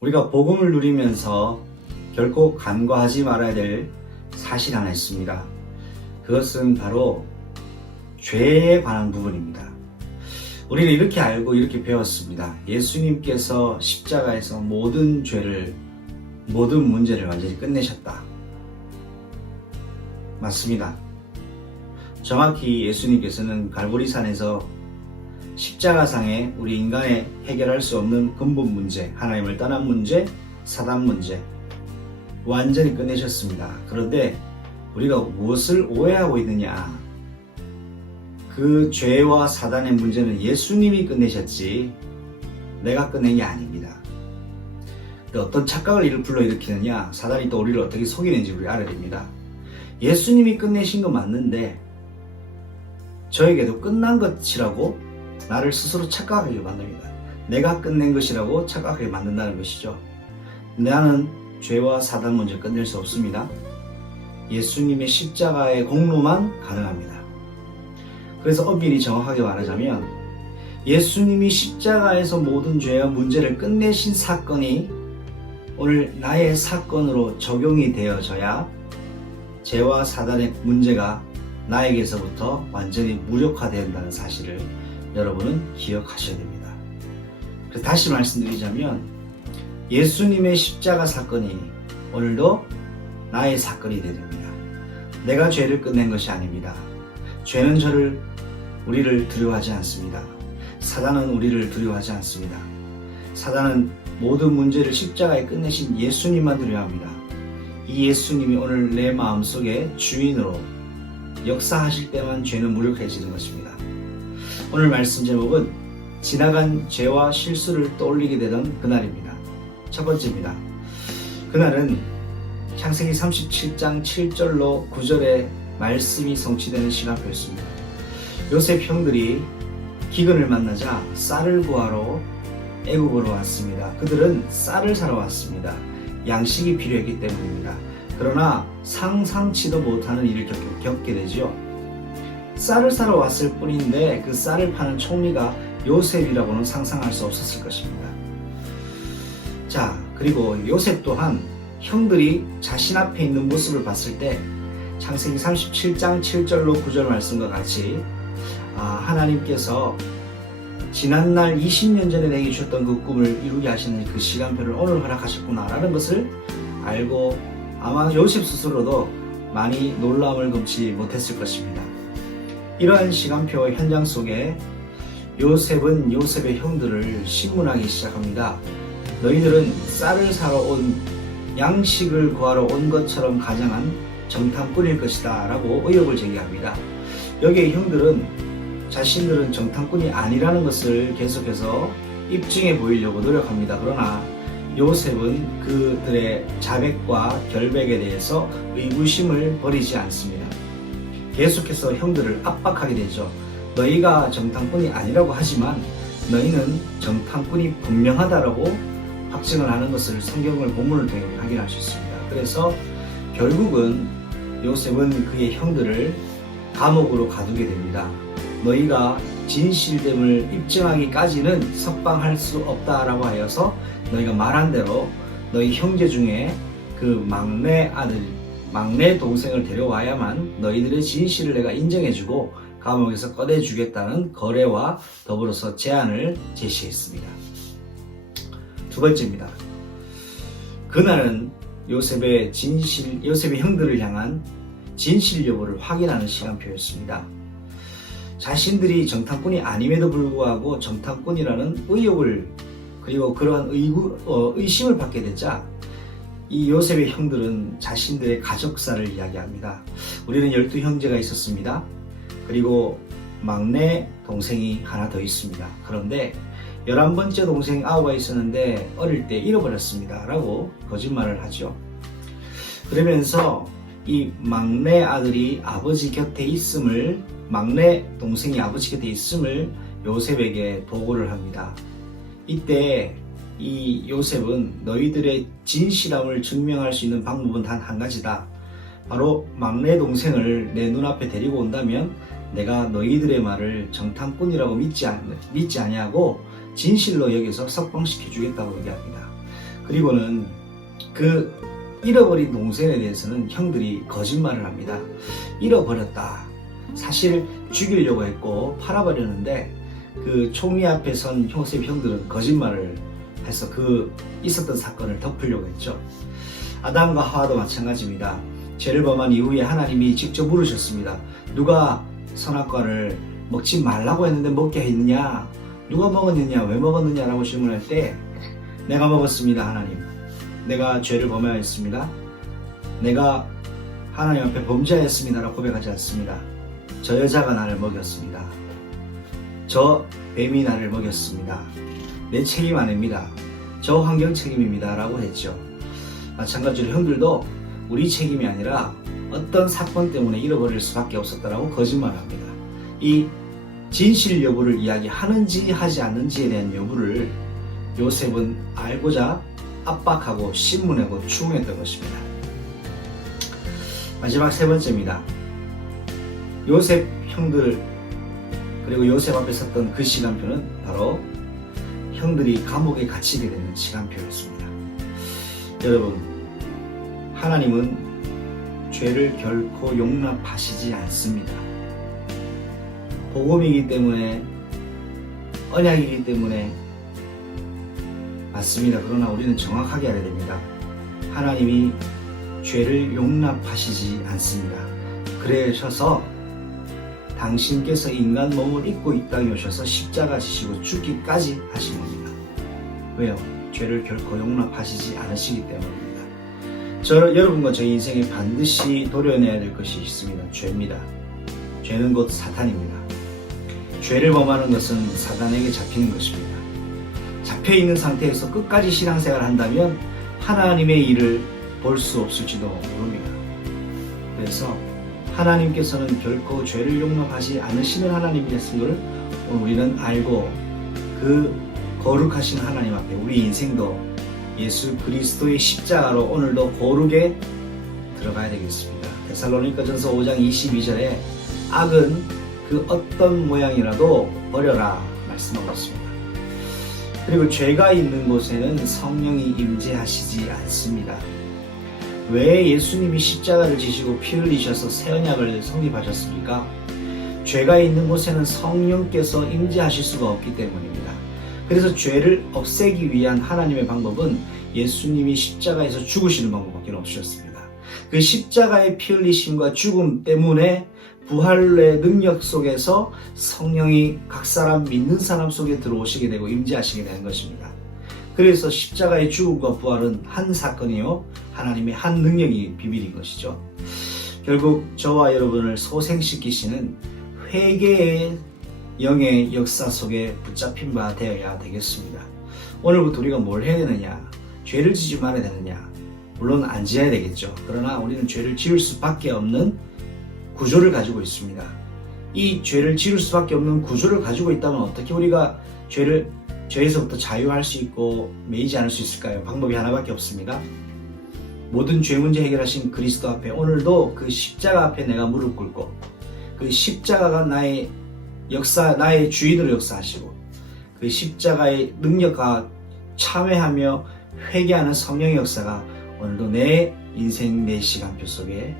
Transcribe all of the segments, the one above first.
우리가 복음을 누리면서 결코 간과하지 말아야 될 사실 하나 있습니다. 그것은 바로 죄에 관한 부분입니다. 우리는 이렇게 알고 이렇게 배웠습니다. 예수님께서 십자가에서 모든 문제를 완전히 끝내셨다. 맞습니다. 정확히 예수님께서는 갈보리산에서 십자가상에 우리 인간의 해결할 수 없는 근본 문제, 하나님을 떠난 문제, 사단 문제 완전히 끝내셨습니다. 그런데 우리가 무엇을 오해하고 있느냐? 그 죄와 사단의 문제는 예수님이 끝내셨지 내가 끝낸 게 아닙니다. 어떤 착각을 불러일으키느냐? 사단이 또 우리를 어떻게 속이는지 우리 알아야 됩니다. 예수님이 끝내신 거 맞는데 저에게도 끝난 것이라고 나를 스스로 착각하게 만듭니다. 내가 끝낸 것이라고 착각하게 만든다는 것이죠. 나는 죄와 사단 문제를 끝낼 수 없습니다. 예수님의 십자가의 공로만 가능합니다. 그래서 엄밀히 정확하게 말하자면 예수님이 십자가에서 모든 죄와 문제를 끝내신 사건이 오늘 나의 사건으로 적용이 되어져야 죄와 사단의 문제가 나에게서부터 완전히 무력화된다는 사실을 여러분은 기억하셔야 됩니다. 그래서 다시 말씀드리자면 예수님의 십자가 사건이 오늘도 나의 사건이 되야 됩니다. 내가 죄를 끝낸 것이 아닙니다. 죄는 우리를 두려워하지 않습니다. 사단은 우리를 두려워하지 않습니다. 사단은 모든 문제를 십자가에 끝내신 예수님만 두려워합니다. 이 예수님이 오늘 내 마음속에 주인으로 역사하실 때만 죄는 무력해지는 것입니다. 오늘 말씀 제목은 지나간 죄와 실수를 떠올리게 되던 그날입니다. 첫 번째입니다. 그날은 창세기 37장 7절로 9절의 말씀이 성취되는 시간표였습니다. 요셉 형들이 기근을 만나자 쌀을 구하러 애굽으로 왔습니다. 그들은 쌀을 사러 왔습니다. 양식이 필요했기 때문입니다. 그러나 상상치도 못하는 일을 겪게 되죠. 쌀을 사러 왔을 뿐인데 그 쌀을 파는 총리가 요셉이라고는 상상할 수 없었을 것입니다. 자, 그리고 요셉 또한 형들이 자신 앞에 있는 모습을 봤을 때 창세기 37장 7절로 9절 말씀과 같이 하나님께서 지난날 20년 전에 내게 주셨던 그 꿈을 이루게 하시는 그 시간표를 오늘 허락하셨구나 라는 것을 알고 아마 요셉 스스로도 많이 놀라움을 금치 못했을 것입니다. 이러한 시간표 현장 속에 요셉은 요셉의 형들을 신문하기 시작합니다. 너희들은 쌀을 사러 온 양식을 구하러 온 것처럼 가장한 정탐꾼일 것이다 라고 의혹을 제기합니다. 여기에 형들은 자신들은 정탐꾼이 아니라는 것을 계속해서 입증해 보이려고 노력합니다. 그러나 요셉은 그들의 자백과 결백에 대해서 의구심을 버리지 않습니다. 계속해서 형들을 압박하게 되죠. 너희가 정탐꾼이 아니라고 하지만 너희는 정탐꾼이 분명하다라고 확증을 하는 것을 성경을 본문을 통해 확인할 수 있습니다. 그래서 결국은 요셉은 그의 형들을 감옥으로 가두게 됩니다. 너희가 진실됨을 입증하기까지는 석방할 수 없다라고 하여서 너희가 말한 대로 너희 형제 중에 그 막내 동생을 데려와야만 너희들의 진실을 내가 인정해주고 감옥에서 꺼내주겠다는 거래와 더불어서 제안을 제시했습니다. 두 번째입니다. 그날은 요셉의 형들을 향한 진실 여부를 확인하는 시간표였습니다. 자신들이 정탐꾼이 아님에도 불구하고 정탐꾼이라는 의혹을 그리고 그러한 의심을 받게 되자 이 요셉의 형들은 자신들의 가족사를 이야기합니다. 우리는 12형제가 있었습니다. 그리고 막내 동생이 하나 더 있습니다. 그런데 11번째 동생 아우가 있었는데 어릴 때 잃어버렸습니다 라고 거짓말을 하죠. 그러면서 이 막내 아들이 막내 동생이 아버지 곁에 있음을 요셉에게 보고를 합니다. 이때 이 요셉은 너희들의 진실함을 증명할 수 있는 방법은 단 한 가지다. 바로 막내 동생을 내 눈앞에 데리고 온다면 내가 너희들의 말을 정탐꾼이라고 믿지 아니하고 진실로 여기서 석방시켜 주겠다고 얘기합니다. 그리고는 그 잃어버린 동생에 대해서는 형들이 거짓말을 합니다. 잃어버렸다. 사실 죽이려고 했고 팔아버렸는데 그 총리 앞에 선 요셉 형들은 거짓말을 해서 그 있었던 사건을 덮으려고 했죠. 아담과 하와도 마찬가지입니다. 죄를 범한 이후에 하나님이 직접 물으셨습니다. 누가 선악과를 먹지 말라고 했는데 먹게 했느냐? 누가 먹었느냐? 왜 먹었느냐라고 질문할 때 내가 먹었습니다, 하나님. 내가 죄를 범하였습니다. 내가 하나님 앞에 범죄하였습니다라고 고백하지 않습니다. 저 여자가 나를 먹였습니다. 저 뱀이 나를 먹였습니다. 내 책임 아닙니다. 저 환경 책임입니다 라고 했죠. 마찬가지로 형들도 우리 책임이 아니라 어떤 사건 때문에 잃어버릴 수밖에 없었다라고 거짓말합니다. 이 진실 여부를 이야기하는지 하지 않는지에 대한 여부를 요셉은 알고자 압박하고 신문하고 추궁했던 것입니다. 마지막 세 번째입니다. 요셉 형들 그리고 요셉 앞에 섰던 그 시간표는 바로 형들이 감옥에 갇히게 되는 시간표였습니다. 여러분, 하나님은 죄를 결코 용납하시지 않습니다. 복음이기 때문에, 언약이기 때문에 맞습니다. 그러나 우리는 정확하게 알아야 됩니다. 하나님이 죄를 용납하시지 않습니다. 그러셔서 당신께서 인간 몸을 입고 이 땅에 오셔서 십자가 지시고 죽기까지 하신 겁니다. 왜요? 죄를 결코 용납하시지 않으시기 때문입니다. 여러분과 저희 인생에 반드시 도려내야 될 것이 있습니다. 죄입니다. 죄는 곧 사탄입니다. 죄를 범하는 것은 사탄에게 잡히는 것입니다. 잡혀있는 상태에서 끝까지 신앙생활을 한다면 하나님의 일을 볼 수 없을지도 모릅니다. 그래서 하나님께서는 결코 죄를 용납하지 않으시는 하나님이라는 것을 우리는 알고 그 거룩하신 하나님 앞에 우리 인생도 예수 그리스도의 십자가로 오늘도 거룩에 들어가야 되겠습니다. 데살로니가전서 5장 22절에 악은 그 어떤 모양이라도 버려라 말씀하고 있습니다. 그리고 죄가 있는 곳에는 성령이 임재하시지 않습니다. 왜 예수님이 십자가를 지시고 피 흘리셔서 새 언약을 성립하셨습니까? 죄가 있는 곳에는 성령께서 임재하실 수가 없기 때문입니다. 그래서 죄를 없애기 위한 하나님의 방법은 예수님이 십자가에서 죽으시는 방법밖에 없으셨습니다. 그 십자가의 피 흘리심과 죽음 때문에 부활의 능력 속에서 성령이 각 사람 믿는 사람 속에 들어오시게 되고 임재하시게 되는 것입니다. 그래서 십자가의 죽음과 부활은 한 사건이요 하나님의 한 능력이 비밀인 것이죠. 결국 저와 여러분을 소생시키시는 회개의 영의 역사 속에 붙잡힌 바 되어야 되겠습니다. 오늘부터 우리가 뭘 해야 되느냐? 죄를 지지 말아야 되느냐? 물론 안 지어야 되겠죠. 그러나 우리는 죄를 지을 수밖에 없는 구조를 가지고 있습니다. 이 죄를 지을 수밖에 없는 구조를 가지고 있다면 어떻게 우리가 죄에서부터 자유할 수 있고 매이지 않을 수 있을까요? 방법이 하나밖에 없습니다. 모든 죄 문제 해결하신 그리스도 앞에 오늘도 그 십자가 앞에 내가 무릎 꿇고 그 십자가가 나의 주인으로 역사하시고 그 십자가의 능력과 참회하며 회개하는 성령의 역사가 오늘도 내 인생 내 시간표 속에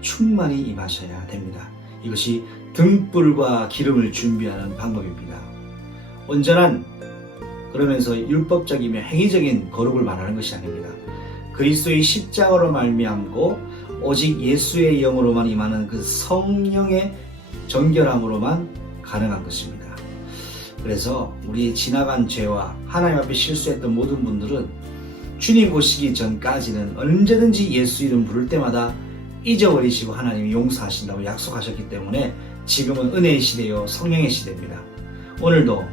충만히 임하셔야 됩니다. 이것이 등불과 기름을 준비하는 방법입니다. 온전한 그러면서 율법적이며 행위적인 거룩을 말하는 것이 아닙니다. 그리스도의 십자가로 말미암고 오직 예수의 영으로만 임하는 그 성령의 정결함으로만 가능한 것입니다. 그래서 우리의 지나간 죄와 하나님 앞에 실수했던 모든 분들은 주님 오시기 전까지는 언제든지 예수 이름 부를 때마다 잊어버리시고 하나님이 용서하신다고 약속하셨기 때문에 지금은 은혜의 시대요 성령의 시대입니다. 오늘도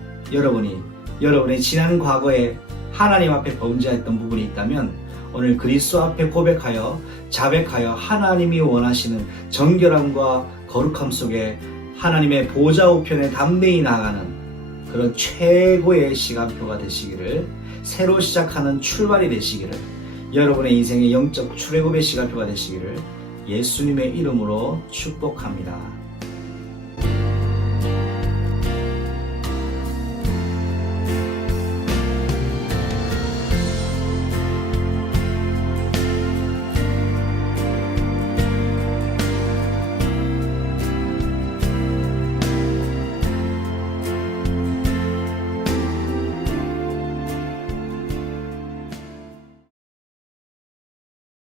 여러분의 지난 과거에 하나님 앞에 범죄했던 부분이 있다면 오늘 그리스도 앞에 고백하여 자백하여 하나님이 원하시는 정결함과 거룩함 속에 하나님의 보좌 우편에 담대히 나아가는 그런 최고의 시간표가 되시기를, 새로 시작하는 출발이 되시기를, 여러분의 인생의 영적 출애굽의 시간표가 되시기를 예수님의 이름으로 축복합니다.